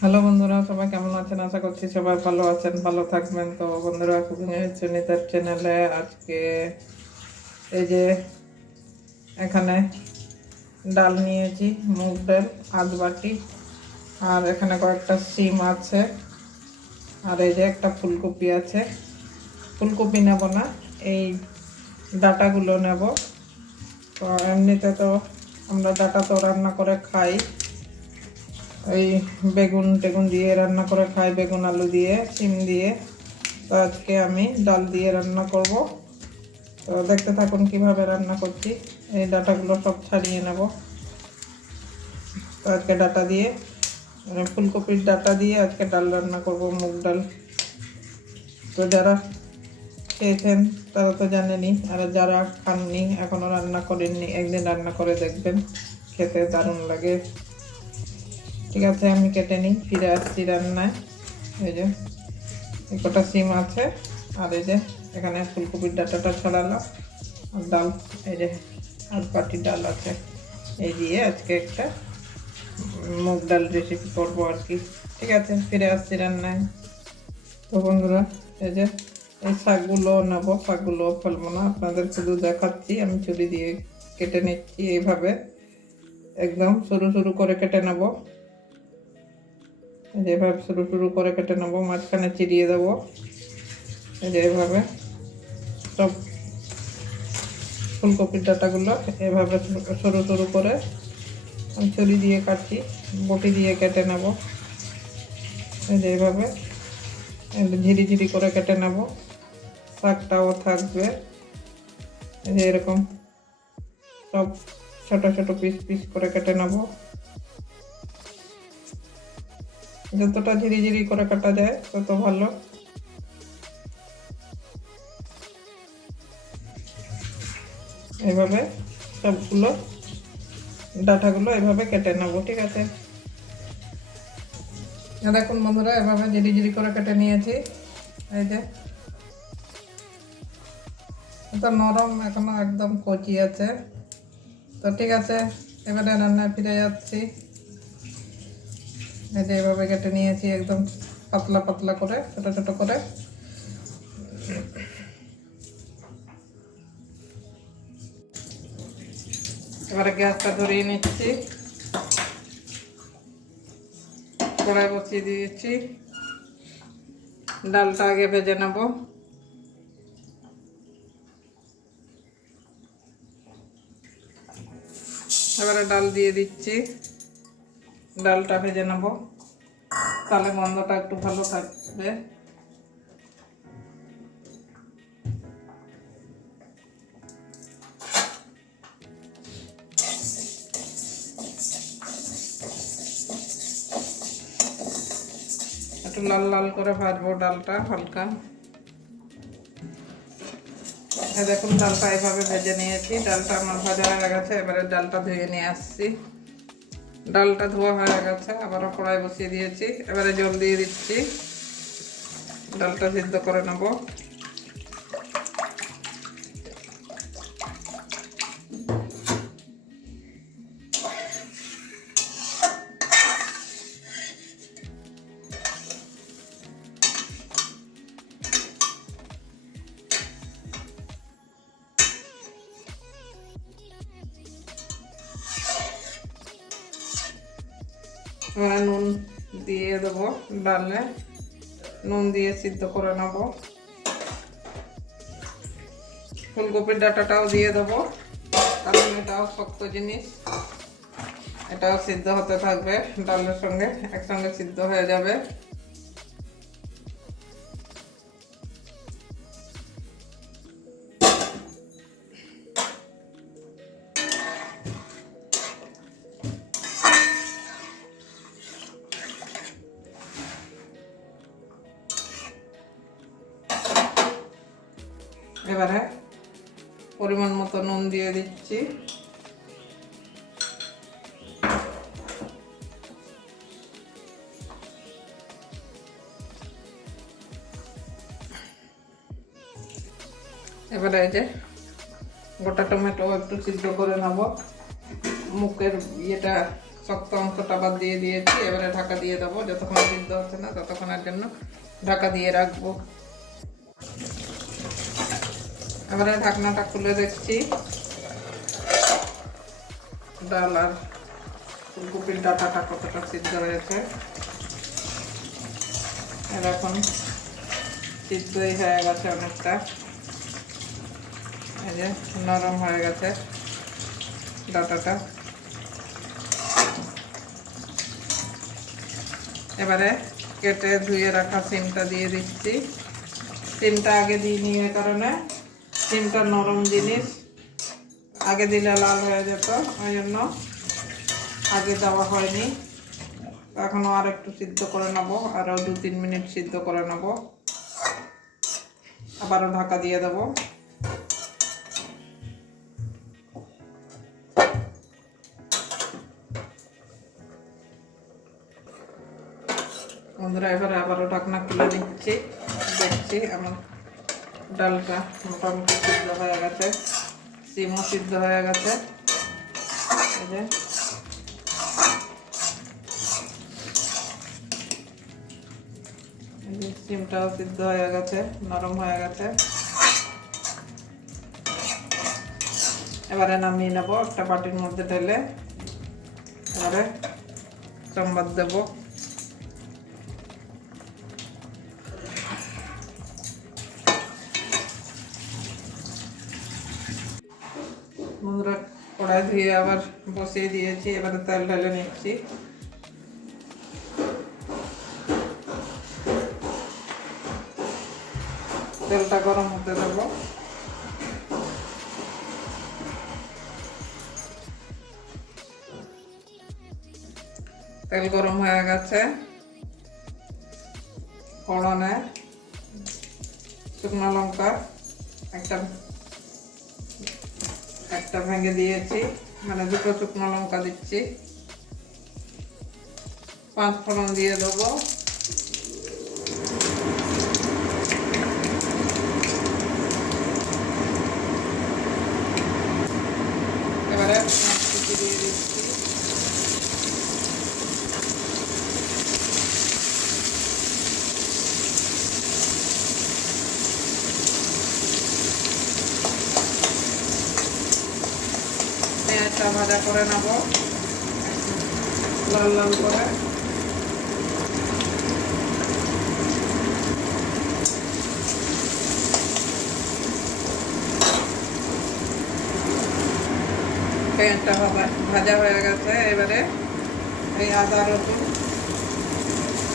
Hello বন্ধুরা, সবাই কেমন আছেন? আশা করছি সবাই ভালো আছেন, ভালো থাকবেন। তো বন্ধুরা কুকিং সুনিতার চ্যানেলে আজকে এই যে এখানে ডাল নিয়েছি, মুগ ডাল আধ বাটি, আর এখানে কয়েকটা সিম আছে, আর এই যে একটা ফুলকপি আছে। ফুলকপি নেব না, এই ডাটাগুলো নেব। তো এমনিতে তো আমরা ডাটা তো রান্না করে খাই। এই বেগুন টেগুন দিয়ে রান্না করে খাই, বেগুন আলু দিয়ে সিম দিয়ে। তো আজকে আমি ডাল দিয়ে রান্না করব। তো দেখতে থাকুন কীভাবে রান্না করছি। এই ডাটাগুলো সব ছাড়িয়ে নেব। তো আজকে ডাটা দিয়ে মানে ফুলকপির ডাটা দিয়ে আজকে ডাল রান্না করব, মুগ ডাল। তো যারা খেয়েছেন, তারা তো জানেনি আর যারা খাননি, এখনও রান্না করেননি, একদিন রান্না করে দেখবেন। খেতে দারুণ লাগে। ঠিক আছে, আমি কেটে নিই, ফিরে আসছি রান্নায়। এই যে কটা সিম আছে, আর এই যে, এখানে ফুলকপির ডাটাটা ছড়ালাম, আর ডাল, এই যে আধ বাটি ডাল আছে। এই দিয়ে আজকে একটা মুগ ডাল রেসিপি করব আর কি। ঠিক আছে, ফিরে আসছি রান্নায়। তো বন্ধুরা, এই যে, এই শাকগুলো নেব, শাকগুলো ফেলব না আপনাদের শুধু দেখাচ্ছি, আমি ছুরি দিয়ে কেটে নিচ্ছি এইভাবে। একদম সরু সরু করে কেটে নেব। এই যে এভাবে শুরু শুরু করে কেটে নেব, মাঝখানে চিরিয়ে দেবো। এই যে এভাবে সব ফুলকপির ডাটাগুলো এভাবে সরু সরু করে ছুরি দিয়ে কাটছি, বটি দিয়ে কেটে নেব। এই যে ঝিরি ঝিরি করে কেটে নেব। শাকটাও থাকবে। এরকম সব ছোট ছোট পিস পিস করে কেটে নেব। যতটা ঝিরি ঝিরি করে কাটা যায়, তত ভালো। এইভাবে সবগুলো ডাটাগুলো এভাবে কেটে নেব, ঠিক আছে? দেখুন বন্ধুরা, এভাবে ঝিরি ঝিরি করে কেটে নিয়েছি। এই যে। তো নরম, এখনও একদম কচি আছে। তো ঠিক আছে, এবারে রান্নায় ফিরে যাচ্ছি। এই যে কেটে নিয়েছি একদম পাতলা পাতলা করে, ছোট ছোট করে। এবারে গ্যাসটা ধরিয়ে নিচ্ছি। কড়াই বসিয়ে দিয়েছি। ডালটা আগে ভেজে নেব। এবারে ডাল দিয়ে দিচ্ছি। ডালটা ভেজে নেব। তাহলে গন্ধটা একটু ভালো থাকবে। একটু লাল লাল করে ভাজবো ডালটা হালকা। দেখুন, ডালটা এভাবে ভেজে নিয়েছি। ডালটা আমার ভাজা হয়ে গেছে, এবারে ডালটা ধুয়ে নিয়ে আসছি। ডালটা ধোয়া হয়ে গেছে, আবারও কড়াই বসিয়ে দিয়েছি। এবারে জল দিয়ে দিচ্ছি। ডালটা সিদ্ধ করে নেব। এবারে নুন দিয়ে দেবো ডালে। নুন দিয়ে সিদ্ধ করে নেব। ফুলকপির ডাটাটাও দিয়ে দেবো। কারণ এটাও শক্ত জিনিস। এটাও সিদ্ধ হতে থাকবে ডালের সঙ্গে, একসঙ্গে সিদ্ধ হয়ে যাবে। দিয়ে দিচ্ছি। এবারে এই যে গোটা টমেটো একটু সিদ্ধ করে নেব। মুখের ইয়েটা, শক্ত অংশটা বাদ দিয়ে দিয়েছি। এবারে ঢাকা দিয়ে দেবো, যতক্ষণ সিদ্ধ হচ্ছে না ততক্ষণের জন্য ঢাকা দিয়ে রাখব। এবারে ঢাকনাটা খুলে দেখছি। ডাল আর ফুলকপির ডাটাটা কতটা সিদ্ধ হয়েছে। এখন সিদ্ধই হয়ে গেছে অনেকটা। এই যে নরম হয়ে গেছে ডাটাটা। এবারে কেটে ধুয়ে রাখা সিমটা দিয়ে দিচ্ছি। সিমটা আগে দিইনি এ কারণে। সিমটা নরম জিনিস। আগে দিলে লাল হয়ে যেত, ওই জন্য আগে দেওয়া হয়নি। এখনও আর একটু সিদ্ধ করে নেব আরও দু তিন মিনিট সিদ্ধ করে নেব। আবারও ঢাকা দিয়ে দেবো। বন্ধুরা, এবারে আবারও ঢাকনা খুলে দিচ্ছি দেখছি আমার ডালটা মোটামুটি সিদ্ধ হয়ে গেছে। সিমও সিদ্ধ হয়ে গেছে। সিমটাও সিদ্ধ হয়ে গেছে, নরম হয়ে গেছে। এবারে নামিয়ে নেব একটা বাটির মধ্যে ঢেলে। এবারে সম্বাদ দেবো। কড়াই ধুয়ে আবার বসিয়ে দিয়েছি, এবারে তেল ঢেলে নিচ্ছি। তেলটা গরম হতে দেবো। তেল গরম হয়ে গেছে। ফোড়নে শুকনো লঙ্কা, একটা একটা ভেঙে দিয়েছি মানে দুটো শুকনো লঙ্কা দিচ্ছি। পাঁচ ফোড়ন দিয়ে দেবো এবারে পেঁয়াজ কুচি দিয়ে দিচ্ছি পেঁয়াজটা ভাজা করে নেব। লাল লাল করে। পেঁয়াজটা ভাজা হয়ে গেছে, এবারে এই আদা রসুন।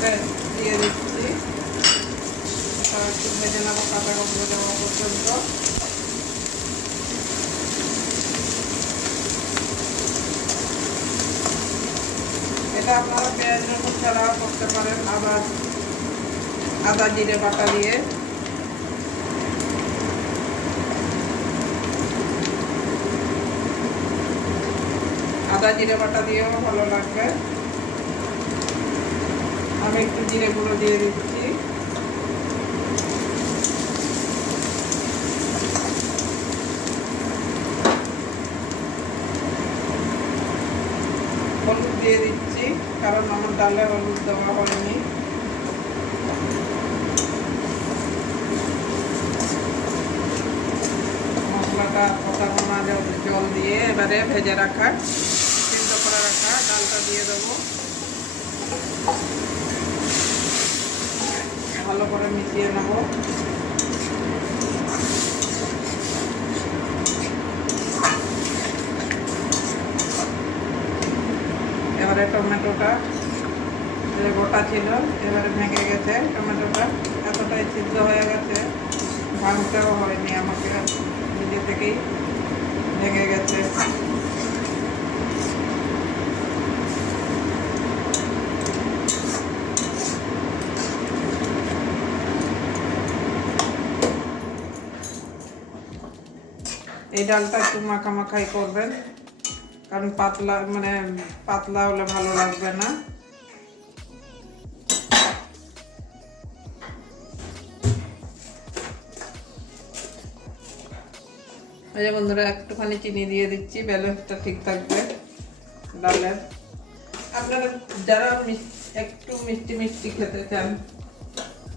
পেস্ট দিয়ে দিচ্ছি। ভেজে নেব, কাঁচা গন্ধ যাওয়া পর্যন্ত। এটা আপনারা পেঁয়াজ রসুন ছাড়াও করতে পারেন আবার আদা, জিরে বাটা দিয়ে। আদা, জিরে বাটা দিয়েও ভালো লাগবে। আমি একটু জিরে গুঁড়ো দিয়ে দিচ্ছি হলুদ দিয়ে দিচ্ছি কারণ আমার ডালে হলুদ দেওয়া হয়নি। মশলাটা কথা কমা জল দিয়ে এবারে ভেজে রাখা, সিদ্ধ করে রাখা, ডালটা দিয়ে দেবো। ভালো করে মিশিয়ে নেব। এবারে টমেটোটা যে গোটা ছিল, এবারে ভেঙে গেছে টমেটোটা এতটাই সিদ্ধ হয়ে গেছে, ভাঙতেও হয়নি আমাকে নিজে থেকেই ভেঙে গেছে। এই ডালটা একটু মাখামাখাই করবেন। কারণ পাতলা মানে পাতলা হলে ভালো লাগবে না। যে বন্ধুরা, একটুখানি চিনি দিয়ে দিচ্ছি, ব্যালেন্সটা ঠিক থাকবে ডালের। আপনারা যারা একটু মিষ্টি মিষ্টি খেতে চান,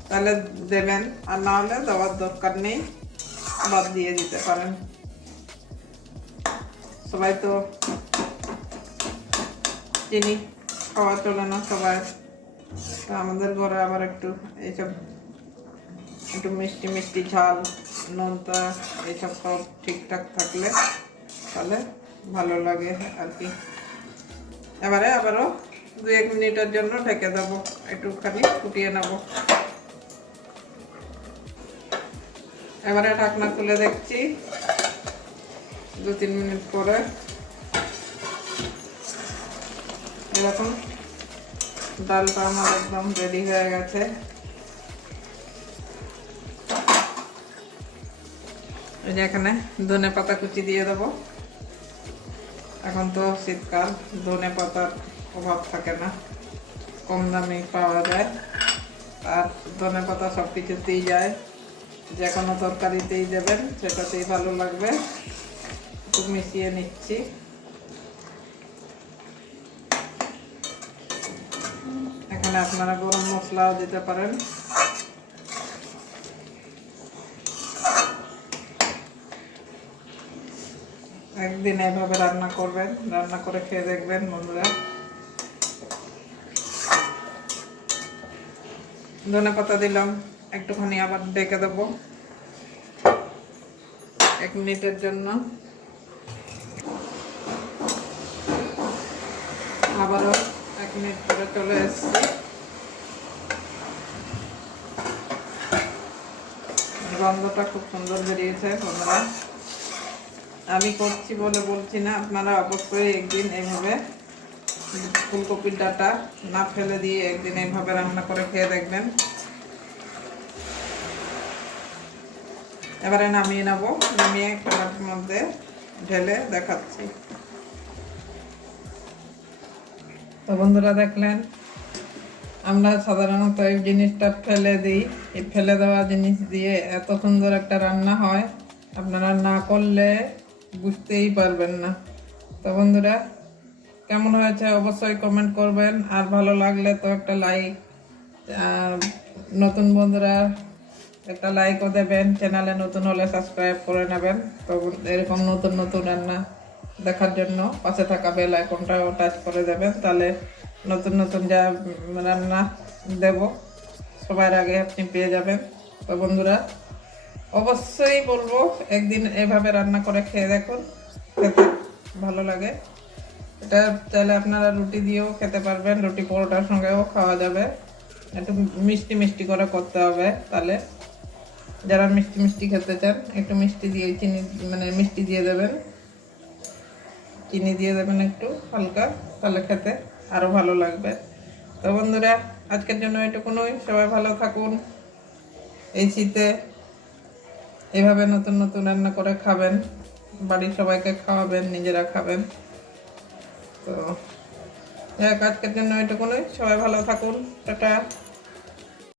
তাহলে দেবেন। আর না হলে দেওয়ার দরকার নেই, বাদ দিয়ে দিতে পারেন। সবাই তো চিনি খাওয়া চলে না সবাই, তো আমাদের ঘরে আবার একটু এইসব, একটু মিষ্টি মিষ্টি ঝাল, নোনতা, এইসব সব ঠিকঠাক থাকলে তাহলে ভালো লাগে আর কি। এবারে আবারও দু এক মিনিটের জন্য ঢেকে দেবো, একটুখানি ফুটিয়ে নেব। এবারে ঢাকনা খুলে দেখছি দু তিন মিনিট পরে এরকম। ডালটা আমার একদম রেডি হয়ে গেছে। এই যে এখানে ধনে পাতা কুচি দিয়ে দেবো। এখন তো শীতকাল, ধনে পাতার অভাব থাকে না। কম দামে পাওয়া যায়। আর ধনে পাতা সব কিছুতেই যায়। যে কোনো তরকারিতেই দেবেন, সেটাতেই ভালো লাগবে। একটু মিশিয়ে নিচ্ছি। এখানে আপনারা গরম মশলাও দিতে পারেন। একদিন এভাবে রান্না করবেন, রান্না করে খেয়ে দেখবেন বন্ধুরা। ধনে পাতা দিলাম, একটুখানি আবার ডেকে দেবো। এক মিনিটের জন্য। আবারও এক মিনিট পরে চলে এসছি। গন্ধটা খুব সুন্দর বেরিয়েছে বন্ধুরা। আমি করছি বলে বলছি না, আপনারা অবশ্যই একদিন এইভাবে ফুলকপির ডাটা না ফেলে দিয়ে একদিন এইভাবে রান্না করে খেয়ে দেখবেন। এবারে নামিয়ে নেব, নামিয়ে কড়ার মধ্যে ঢেলে দেখাচ্ছি। তো বন্ধুরা দেখলেন আমরা সাধারণত এই জিনিসটা ফেলে দিই। এই ফেলে দেওয়া জিনিস দিয়ে এত সুন্দর একটা রান্না হয়, আপনারা না করলে বুঝতেই পারবেন না। তো বন্ধুরা, কেমন হয়েছে অবশ্যই কমেন্ট করবেন। আর ভালো লাগলে তো একটা লাইক নতুন বন্ধুরা, একটা লাইকও দেবেন চ্যানেলে নতুন হলে সাবস্ক্রাইব করে নেবেন। তো এরকম নতুন নতুন রান্না দেখার জন্য পাশে থাকা বেল আইকনটাও টাচ করে দেবেন, তাহলে নতুন নতুন যা রান্না দেব, সবার আগে আপনি পেয়ে যাবেন। তো বন্ধুরা, অবশ্যই বলব, একদিন এভাবে রান্না করে খেয়ে দেখুন, খেতে ভালো লাগে। এটা চাইলে আপনারা রুটি দিয়েও খেতে পারবেন, রুটি পরোটার সঙ্গেও খাওয়া যাবে। একটু মিষ্টি মিষ্টি করে করতে হবে তাহলে। যারা মিষ্টি মিষ্টি খেতে চান, একটু মিষ্টি দিয়ে চিনি মানে মিষ্টি দিয়ে দেবেন। চিনি দিয়ে দেবেন একটু হালকা, তাহলে খেতে আরও ভালো লাগবে। তো বন্ধুরা আজকের জন্য এটুকুনই। সবাই ভালো থাকুন। এই শীতে এভাবে নতুন নতুন রান্না করে খাবেন। বাড়ির সবাইকে খাওয়াবেন নিজেরা খাবেন। তো যাই হোক, আজকের জন্য এটুকুনই। সবাই ভালো থাকুন। টাটা।